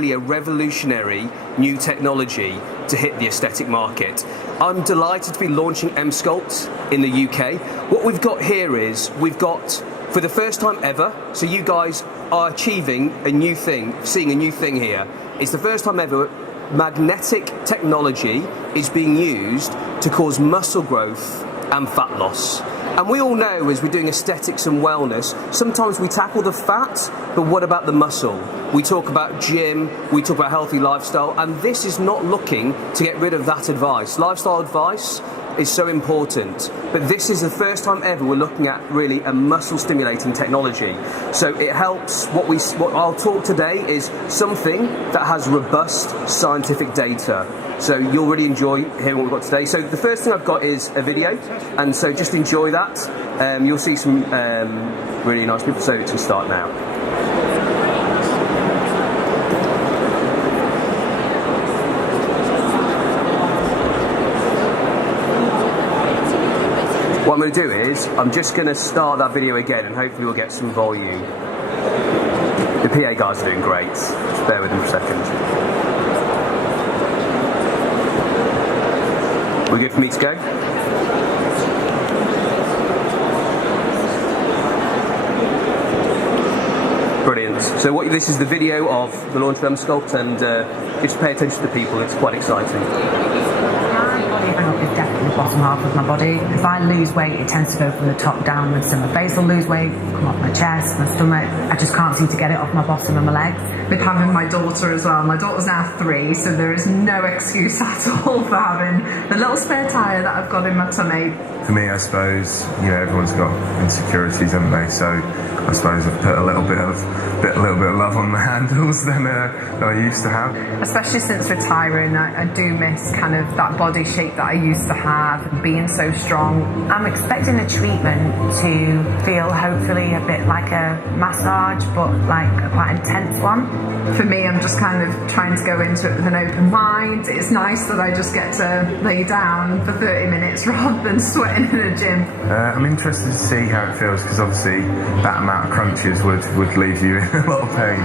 really a revolutionary new technology to hit the aesthetic market. I'm delighted to be launching Emsculpt in the UK. What we've got here is, we've got, for the first time ever, so you guys are achieving a new thing, seeing a new thing here. It's the first time ever magnetic technology is being used to cause muscle growth and fat loss. And we all know, as we're doing aesthetics and wellness, sometimes we tackle the fat, but what about the muscle? We talk about gym, we talk about healthy lifestyle, and this is not looking to get rid of that advice. Lifestyle advice is so important, but this is the first time ever we're looking at really a muscle stimulating technology. So it helps, what I'll talk today is something that has robust scientific data. So you'll really enjoy hearing what we've got today. So the first thing I've got is a video, and so just enjoy that. You'll see some really nice people, so to start now. What I'm going to do is, I'm just going to start that video again and hopefully we'll get some volume. The PA guys are doing great. Just bear with them for a second. We're good for me to go? Brilliant. So this is the video of the launch of Emsculpt, and just pay attention to the people, it's quite exciting. Is definitely the bottom half of my body. If I lose weight, it tends to go from the top downwards, so my face will lose weight, come off my chest, my stomach. I just can't seem to get it off my bottom and my legs. With having my daughter as well, my daughter's now 3, so there is no excuse at all for having the little spare tyre that I've got in my tummy. For me, I suppose, everyone's got insecurities, haven't they? So I suppose I've put a little bit of love on the handles than I used to have. Especially since retiring, I do miss kind of that body shape that I used to have, being so strong. I'm expecting a treatment to feel hopefully a bit like a massage, but like a quite intense one. For me, I'm just kind of trying to go into it with an open mind. It's nice that I just get to lay down for 30 minutes rather than sweating in a gym. I'm interested to see how it feels, because obviously that amount of crunches would leave you in a lot of pain.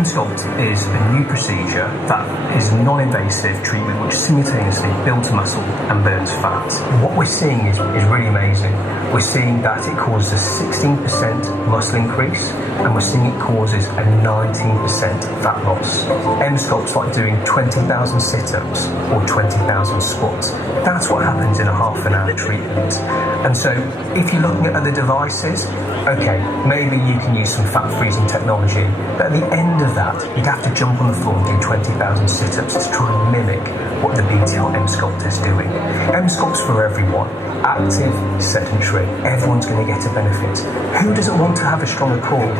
Emsculpt is a new procedure that is a non-invasive treatment which simultaneously builds muscle and burns fat. What we're seeing is really amazing. We're seeing that it causes a 16% muscle increase, and we're seeing it causes a 19% fat loss. Emsculpt's like doing 20,000 sit-ups or 20,000 squats. That's what happens in a half an hour treatment. And so if you're looking at other devices, okay, maybe you can use some fat freezing technology, but at the end of that, you'd have to jump on the floor and do 20,000 sit-ups to try and mimic what the BTL Emsculpt is doing. Emsculpt's for everyone. Active, sedentary, everyone's going to get a benefit. Who doesn't want to have a stronger core?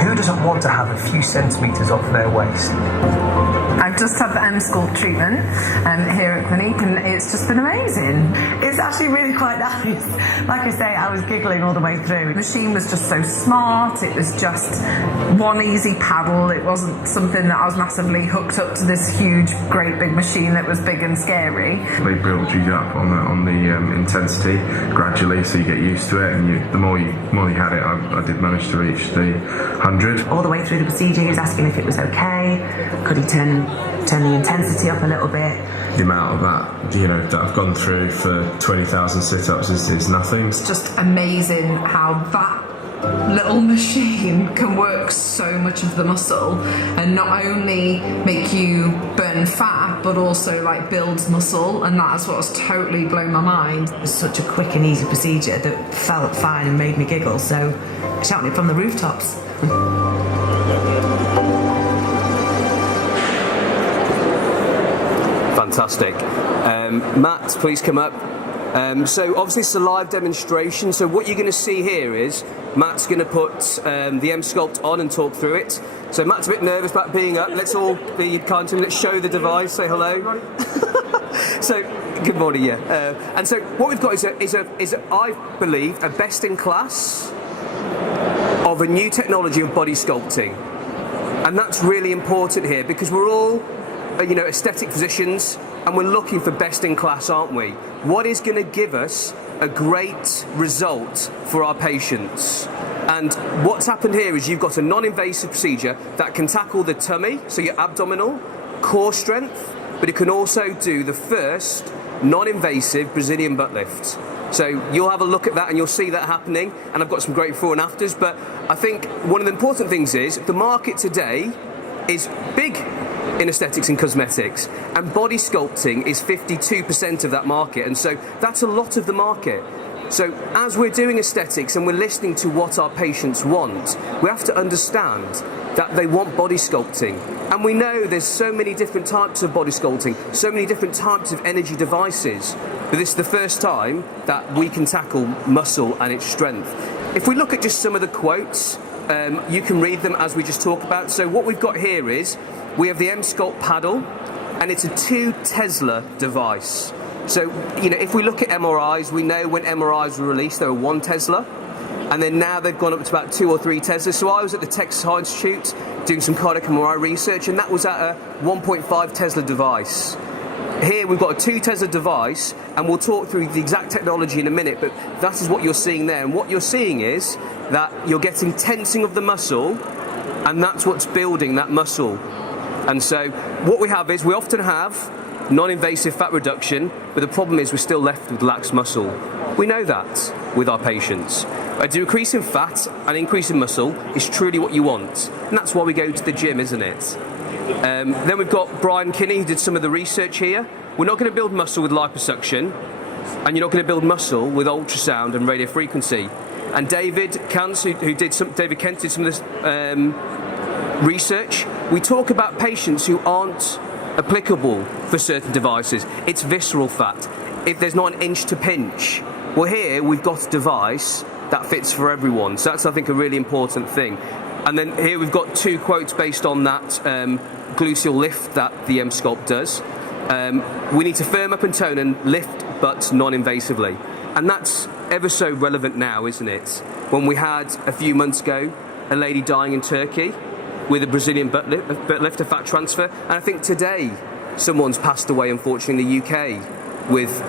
Who doesn't want to have a few centimetres off their waist? I've just had the Emsculpt treatment here at Clinique, and it's just been amazing. It's actually really quite nice. Like I say, I was giggling all the way through. The machine was just so smart. It was just one easy paddle. It wasn't something that I was massively hooked up to this huge, great big machine that was big and scary. They build you up on the intensity gradually, so you get used to it, and the more you had it, I did manage to reach the 100. All the way through the procedure, he was asking if it was okay. Could he turn the intensity up a little bit? The amount of that, that I've gone through for 20,000 sit-ups is nothing. It's just amazing how that little machine can work so much of the muscle and not only make you burn fat, but also like builds muscle, and that's what has totally blown my mind. It was such a quick and easy procedure that felt fine and made me giggle, so I shouted it from the rooftops. Fantastic. Matt, please come up. So obviously it's a live demonstration, so what you're going to see here is Matt's going to put the Emsculpt on and talk through it. So Matt's a bit nervous about being up. Let's all be kind to him. Let's show the device. Say hello. So, good morning, yeah. And so what we've got is I believe, a best-in-class of a new technology of body sculpting. And that's really important here because we're all, aesthetic physicians, and we're looking for best-in-class, aren't we? What is going to give us a great result for our patients? And what's happened here is you've got a non-invasive procedure that can tackle the tummy, so your abdominal, core strength, but it can also do the first non-invasive Brazilian butt lift. So you'll have a look at that and you'll see that happening, and I've got some great before and afters, but I think one of the important things is the market today is big in aesthetics and cosmetics, and body sculpting is 52% of that market, and so that's a lot of the market. So as we're doing aesthetics and we're listening to what our patients want, we have to understand that they want body sculpting. And we know there's so many different types of body sculpting, so many different types of energy devices, but this is the first time that we can tackle muscle and its strength. If we look at just some of the quotes, you can read them as we just talk about. So what we've got here is, we have the Emsculpt paddle, and it's a 2 Tesla device. So, if we look at MRIs, we know when MRIs were released, they were 1 Tesla, and then now they've gone up to about 2 or 3 Teslas. So I was at the Texas Heart Institute doing some cardiac MRI research, and that was at a 1.5 Tesla device. Here we've got a 2 Tesla device, and we'll talk through the exact technology in a minute, but that is what you're seeing there. And what you're seeing is that you're getting tensing of the muscle, and that's what's building that muscle. And so what we have is, we often have non-invasive fat reduction, but the problem is we're still left with lax muscle. We know that with our patients. A decrease in fat and increase in muscle is truly what you want, and that's why we go to the gym, isn't it? Then we've got Brian Kinney, who did some of the research here. We're not going to build muscle with liposuction, and you're not going to build muscle with ultrasound and radio frequency. And David Kent, who did some of this research, we talk about patients who aren't applicable for certain devices. It's visceral fat. If there's not an inch to pinch, well, here we've got a device that fits for everyone. So that's, I think, a really important thing. And then here we've got 2 quotes based on that gluteal lift that the Emsculpt does. We need to firm up and tone and lift, but non-invasively. And that's ever so relevant now, isn't it? When we had, a few months ago, a lady dying in Turkey with a Brazilian butt lift, a fat transfer. And I think today someone's passed away, unfortunately, in the UK with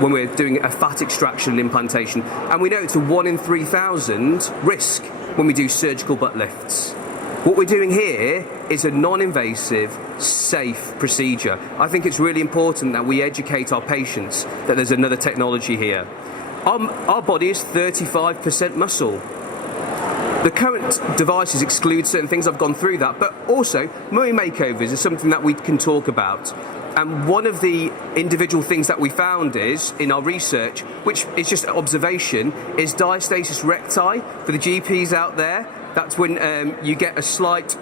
when we're doing a fat extraction and implantation. And we know it's a 1 in 3,000 risk when we do surgical butt lifts. What we're doing here is a non-invasive, safe procedure. I think it's really important that we educate our patients that there's another technology here. Our body is 35% muscle. The current devices exclude certain things, I've gone through that, but also mummy makeovers is something that we can talk about. And one of the individual things that we found is, in our research, which is just observation, is diastasis recti. For the GPs out there, that's when you get a slight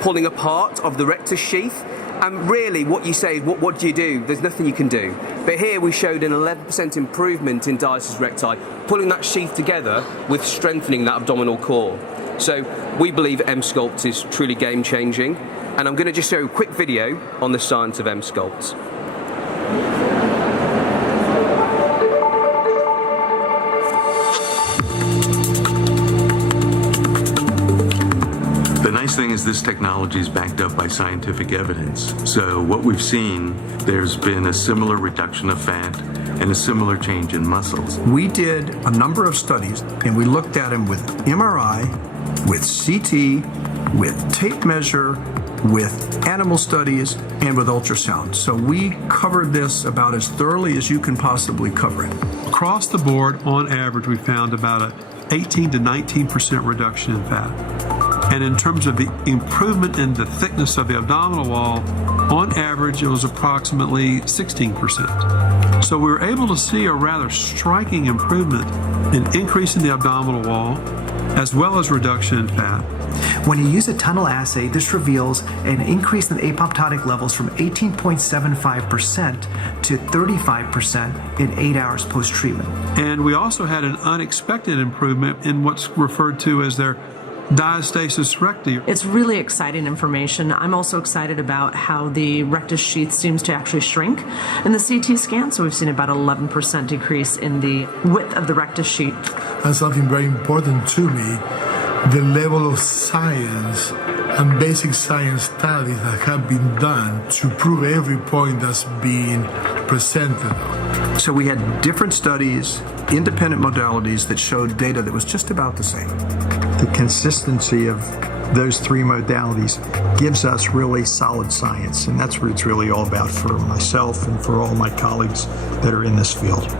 pulling apart of the rectus sheath. And really what you say is, what do you do? There's nothing you can do. But here we showed an 11% improvement in diastasis recti, pulling that sheath together with strengthening that abdominal core. So we believe Emsculpt is truly game-changing. And I'm going to just show a quick video on the science of Emsculpt. The nice thing is this technology is backed up by scientific evidence. So what we've seen, there's been a similar reduction of fat and a similar change in muscles. We did a number of studies, and we looked at them with MRI, with CT, with tape measure, with animal studies, and with ultrasound. So we covered this about as thoroughly as you can possibly cover it. Across the board, on average, we found about an 18 to 19% reduction in fat. And in terms of the improvement in the thickness of the abdominal wall, on average, it was approximately 16%. So we were able to see a rather striking improvement in increasing the abdominal wall, as well as reduction in fat. When you use a tunnel assay, this reveals an increase in apoptotic levels from 18.75% to 35% in 8 hours post-treatment. And we also had an unexpected improvement in what's referred to as their diastasis recti. It's really exciting information. I'm also excited about how the rectus sheath seems to actually shrink in the CT scan. So we've seen about 11% decrease in the width of the rectus sheath. And something very important to me, the level of science and basic science studies that have been done to prove every point that's being presented. So we had different studies, independent modalities that showed data that was just about the same. The consistency of those three modalities gives us really solid science, and that's what it's really all about for myself and for all my colleagues that are in this field.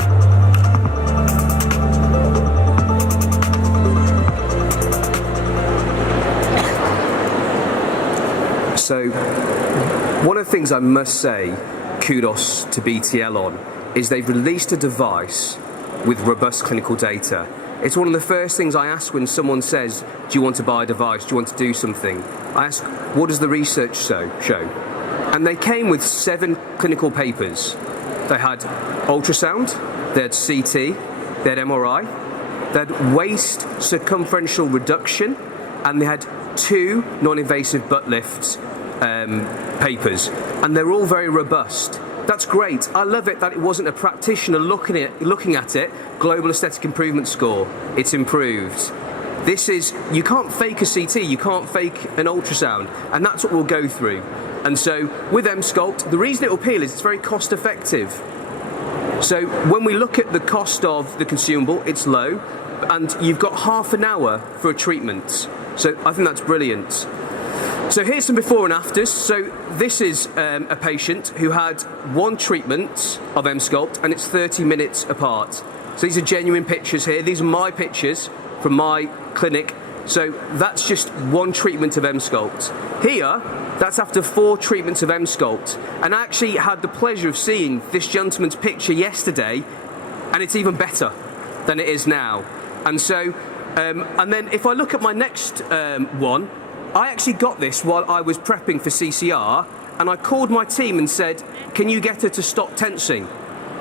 So, one of the things I must say, kudos to BTL on, is they've released a device with robust clinical data. It's one of the first things I ask when someone says, do you want to buy a device, do you want to do something? I ask, what does the research show? And they came with 7 clinical papers. They had ultrasound, they had CT, they had MRI, they had waist circumferential reduction, and they had 2 non-invasive butt lifts papers, and they're all very robust. That's great. I love it that it wasn't a practitioner looking at it, global aesthetic improvement score. It's improved. This is, you can't fake a CT, you can't fake an ultrasound, and that's what we'll go through. And so with Emsculpt, the reason it will appeal is it's very cost effective. So when we look at the cost of the consumable, it's low, and you've got half an hour for a treatment. So I think that's brilliant. So here's some before and afters. So this is a patient who had 1 treatment of Emsculpt, and it's 30 minutes apart. So these are genuine pictures here. These are my pictures from my clinic. So that's just 1 treatment of Emsculpt. Here, that's after 4 treatments of Emsculpt. And I actually had the pleasure of seeing this gentleman's picture yesterday, and it's even better than it is now. And so, and then if I look at my next one, I actually got this while I was prepping for CCR, and I called my team and said, can you get her to stop tensing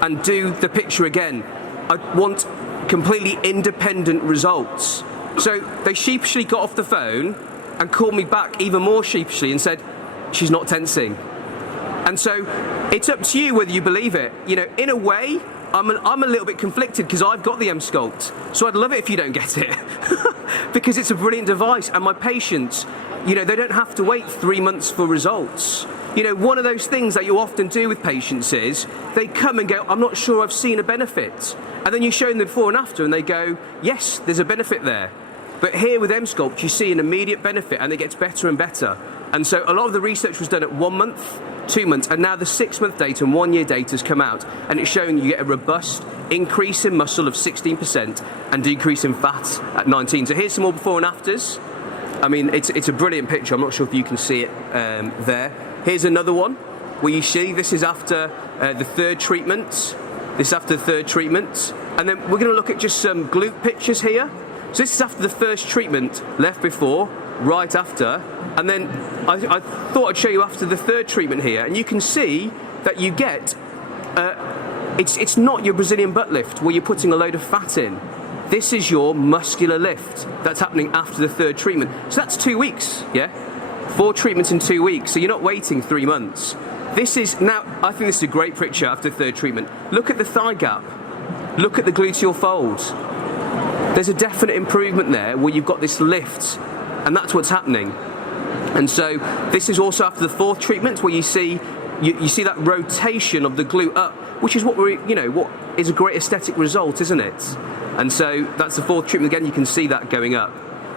and do the picture again? I want completely independent results. So they sheepishly got off the phone and called me back even more sheepishly and said, she's not tensing. And so it's up to you whether you believe it. You know, in a way, I'm a little bit conflicted because I've got the Emsculpt, so I'd love it if you don't get it because it's a brilliant device, and my patients, you know, they don't have to wait 3 months for results. You know, one of those things that you often do with patients is they come and go, I'm not sure I've seen a benefit, and then you show them the before and after and they go, yes, there's a benefit there. But here with Emsculpt, you see an immediate benefit, and it gets better and better. And so a lot of the research was done at 1 month, 2 months, and now the 6-month data and 1 year data has come out, and it's showing you get a robust increase in muscle of 16% and decrease in fat at 19. So here's some more before and afters. I mean, it's a brilliant picture. I'm not sure if you can see it there. Here's another one where you see this is after the 3rd treatment. This is after the 3rd treatment. And then we're going to look at just some glute pictures here. So this is after the 1st treatment, left before, right after, and then I thought I'd show you after the 3rd treatment here, and you can see that you get, it's not your Brazilian butt lift where you're putting a load of fat in. This is your muscular lift that's happening after the 3rd treatment. So that's 2 weeks, yeah? 4 treatments in 2 weeks, so you're not waiting 3 months. This is, now, I think this is a great picture after the 3rd treatment. Look at the thigh gap. Look at the gluteal folds. There's a definite improvement there where you've got this lift, and that's what's happening. And so this is also after the 4th treatment where you see that rotation of the glute up, which is what what is a great aesthetic result, isn't it? And so that's the 4th treatment again. You can see that going up.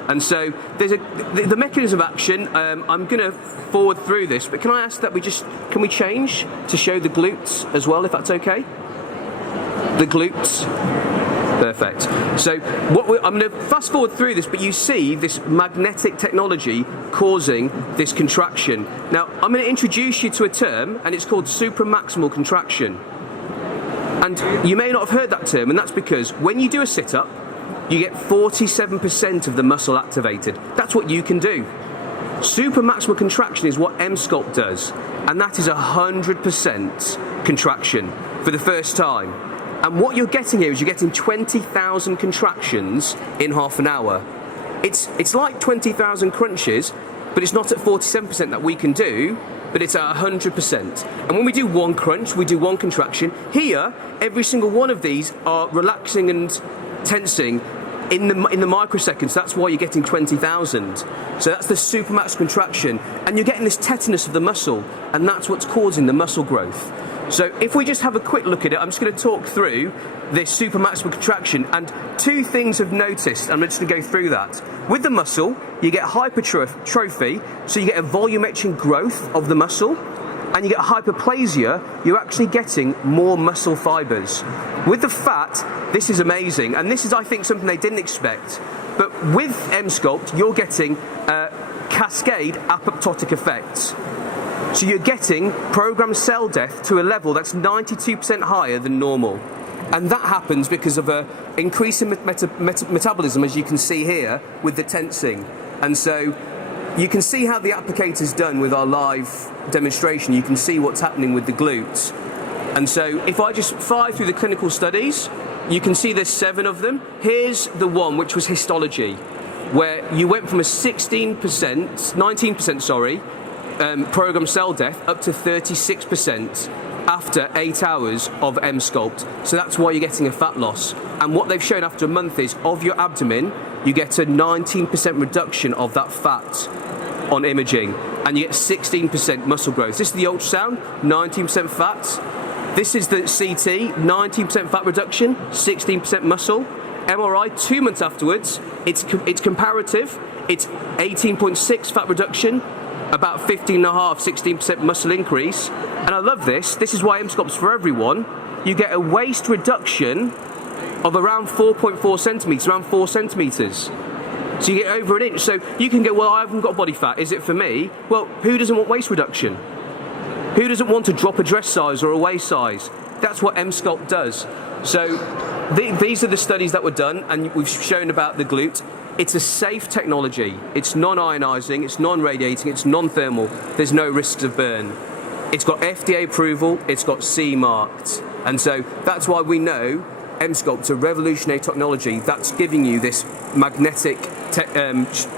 And so there's the mechanism of action. I'm going to forward through this, but can I ask that can we change to show the glutes as well, if that's okay? The glutes. Perfect. So I'm going to fast forward through this, but you see this magnetic technology causing this contraction. Now, I'm going to introduce you to a term, and it's called supramaximal contraction. And you may not have heard that term, and that's because when you do a sit-up, you get 47% of the muscle activated. That's what you can do. Supramaximal contraction is what Emsculpt does, and that is 100% contraction for the first time. And what you're getting here is you're getting 20,000 contractions in half an hour. it's like 20,000 crunches, but it's not at 47% that we can do, but it's at 100%. And when we do one crunch, we do one contraction. Here, every single one of these are relaxing and tensing in the microseconds. That's why you're getting 20,000. So that's the supermax contraction, and you're getting this tetanus of the muscle, and that's what's causing the muscle growth. So if we just have a quick look at it, I'm just going to talk through this supermaximal contraction, and two things I've noticed. I'm just going to go through that. With the muscle, you get hypertrophy, so you get a volumetric growth of the muscle, and you get hyperplasia, you're actually getting more muscle fibers. With the fat, this is amazing, and this is, I think, something they didn't expect. But with Emsculpt, you're getting cascade apoptotic effects. So you're getting programmed cell death to a level that's 92% higher than normal. And that happens because of an increase in metabolism, as you can see here, with the tensing. And so you can see how the applicator's done with our live demonstration. You can see what's happening with the glutes. And so if I just fire through the clinical studies, you can see there's 7 of them. Here's the one which was histology, where you went from a 19%, programmed cell death up to 36% after 8 hours of Emsculpt. So that's why you're getting a fat loss. And what they've shown after a month is, of your abdomen, you get a 19% reduction of that fat on imaging, and you get 16% muscle growth. This is the ultrasound, 19% fat. This is the CT, 19% fat reduction, 16% muscle. MRI, 2 months afterwards, it's comparative. It's 18.6 fat reduction, about 15.5, 16% muscle increase. And I love this. This is why Emsculpt's for everyone. You get a waist reduction of around 4.4 centimetres, around 4 centimetres. So you get over an inch. So you can go, well, I haven't got body fat. Is it for me? Well, who doesn't want waist reduction? Who doesn't want to drop a dress size or a waist size? That's what Emsculpt does. So these are the studies that were done, and we've shown about the glute. It's a safe technology. It's non-ionizing, it's non-radiating, it's non-thermal. There's no risks of burn. It's got FDA approval, it's got CE marked. And so that's why we know Emsculpt's a revolutionary technology that's giving you this magnetic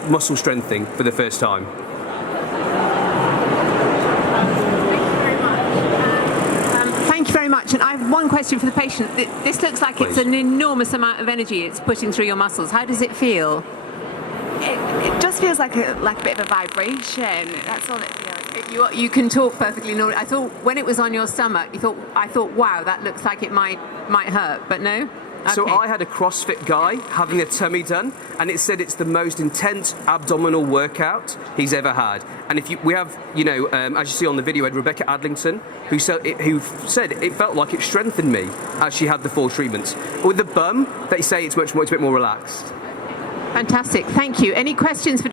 muscle strengthening for the first time. Thank you very much. And I have one question for the patient. This looks like It's an enormous amount of energy it's putting through your muscles. How does it feel? It just feels like a bit of a vibration. That's all it feels. You can talk perfectly normally. I thought when it was on your stomach, I thought, wow, that looks like it might hurt, but no? Okay. So I had a CrossFit guy having a tummy done, and it said it's the most intense abdominal workout he's ever had. And we have, as you see on the video, we had Rebecca Adlington, who said it felt like it strengthened me as she had the 4 treatments. With the bum, they say it's a bit more relaxed. Fantastic. Thank you. Any questions for